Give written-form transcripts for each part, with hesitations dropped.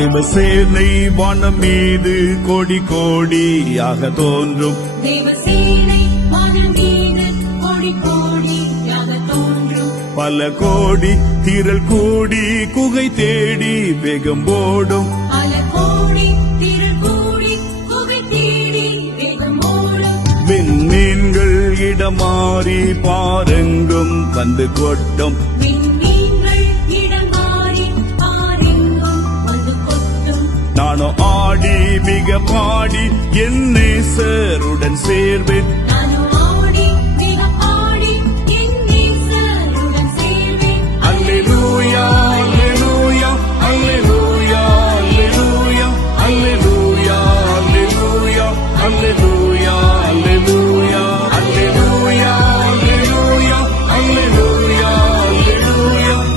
தேவசேனை வானம் மீது கோடி கோடியாக தோன்றும். தேவசேனை வானம் மீது கோடி கோடியாக தோன்றும். பல கோடி திரள் கூடி குகை தேடி வேகம் ஓடும். பல கோடி திரள் கூடி குகை தேடி வேகம் ஓடும். விண்மீன்கள் இடமாறி பாரெங்கும் வந்து கொட்டும். விண்மீன்கள் இடமாறி பாரெங்கும் வந்து கொட்டும். நானோ ஆடி மிக பாடி என் நேசருடன் சேர்வேன். நானும் ஆடி மிக பாடி என் நேசருடன் சேர்வேன். அல்லேலூயா அல்லேலூயா அல்லேலூயா அல்லேலூயா அல்லேலூயா அல்லேலூயா அல்லேலூயா அல்லேலூயா அல்லேலூயா அல்லேலூயா அல்லேலூயா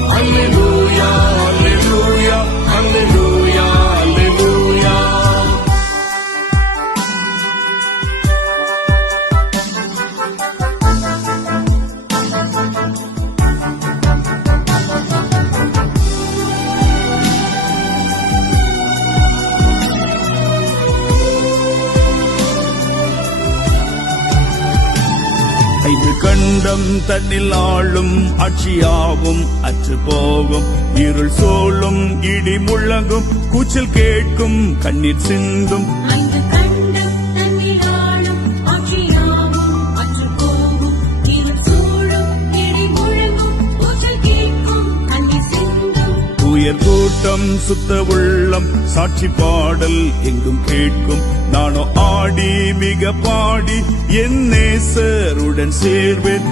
அல்லேலூயா அல்லேலூயா அல்லேலூயா அல்லேலூயா. ஐந்து கண்டம் தன்னில் ஆளும் ஆட்சியாவும் அற்று போகும். இருள் சோழும் இடி முழங்கும் கூச்சல் கேட்கும் கண்ணீர் சிந்தும். ஐந்து கண்டம் தன்னில் ஆளும் ஆட்சியாவும் அற்றுப் போகும். இருள் சூழும் இடி முழங்கும் கூச்சல் கேட்கும் கண்ணீர் சிந்தும். உயர் கூட்டம் சுத்த உள்ளம் சாட்சி பாடல் எங்கும் கேட்கும். நானோ ஆடி மிக பாடி என் நேசருடன் சேர்வேன்.